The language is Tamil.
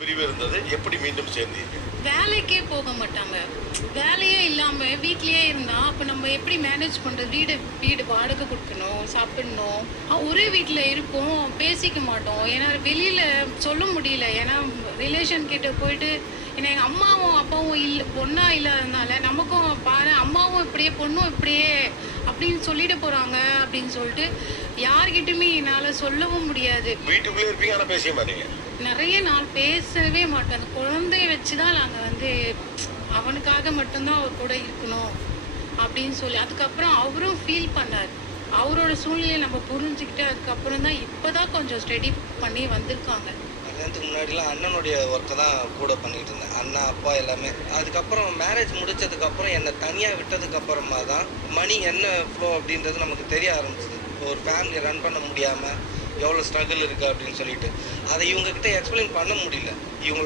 பிரிவு இருந்தது. எப்படி மீண்டும் சேர்ந்தீங்க? வேலைக்கே போக மாட்டாங்க. வேலையே இல்லாம வீட்லயே இருந்தா, அப்ப நம்ம எப்படி மேனேஜ் பண்றது? வீடு வீடு வாடகை குடுக்கணும், சாப்பிடணும். ஒரே வீட்ல இருக்கோம், பேசிக்க மாட்டோம். ஏன்னா வெளியில சொல்ல முடியல. ஏன்னா ரிலேஷன் கிட்ட போயிட்டு ஏன்னா எங்க அம்மாவும் அப்பாவும் ஒண்ணா இல்லாதனால நமக்கும் பாரு அம்மாவும் இப்படியே பொண்ணும் இப்படியே அப்படின்னு சொல்லிட போறாங்க அப்படின்னு சொல்லிட்டு யார்கிட்டயுமே என்னால சொல்லவும் முடியாது. வீட்டுக்குள்ளே இருப்பீங்க, ஆனா பேசவே மாட்டீங்க. நிறைய நாள் பேசவே மாட்டேன். அந்த குழந்தைய வச்சு தான் நாங்கள் வந்து அவனுக்காக மட்டும்தான் அவர் கூட இருக்கணும் அப்படின்னு சொல்லி அதுக்கப்புறம் அவரும் ஃபீல் பண்ணார். அவரோட சூழ்நிலையை நம்ம புரிஞ்சுக்கிட்டு அதுக்கப்புறம் தான் இப்போ தான் கொஞ்சம் ஸ்டடி பண்ணி வந்திருக்காங்க. கல்யாணத்துக்கு முன்னாடிலாம் அண்ணனுடைய ஒர்க்கை தான் கூட பண்ணிகிட்டு இருந்தேன். அண்ணா அப்பா எல்லாமே. அதுக்கப்புறம் மேரேஜ் முடித்ததுக்கப்புறம் என்னை தனியாக விட்டதுக்கப்புறமா தான் மணி என்ன ஃப்ளோ அப்படின்றது நமக்கு தெரிய ஆரம்பிச்சிது. ஒரு ஃபேமிலியை ரன் பண்ண முடியாமல் எவ்வளோ ஸ்ட்ரகிள் இருக்குது அப்படின்னு சொல்லிட்டு அதை இவங்ககிட்ட எக்ஸ்பிளைன் பண்ண முடியல. இவங்களோட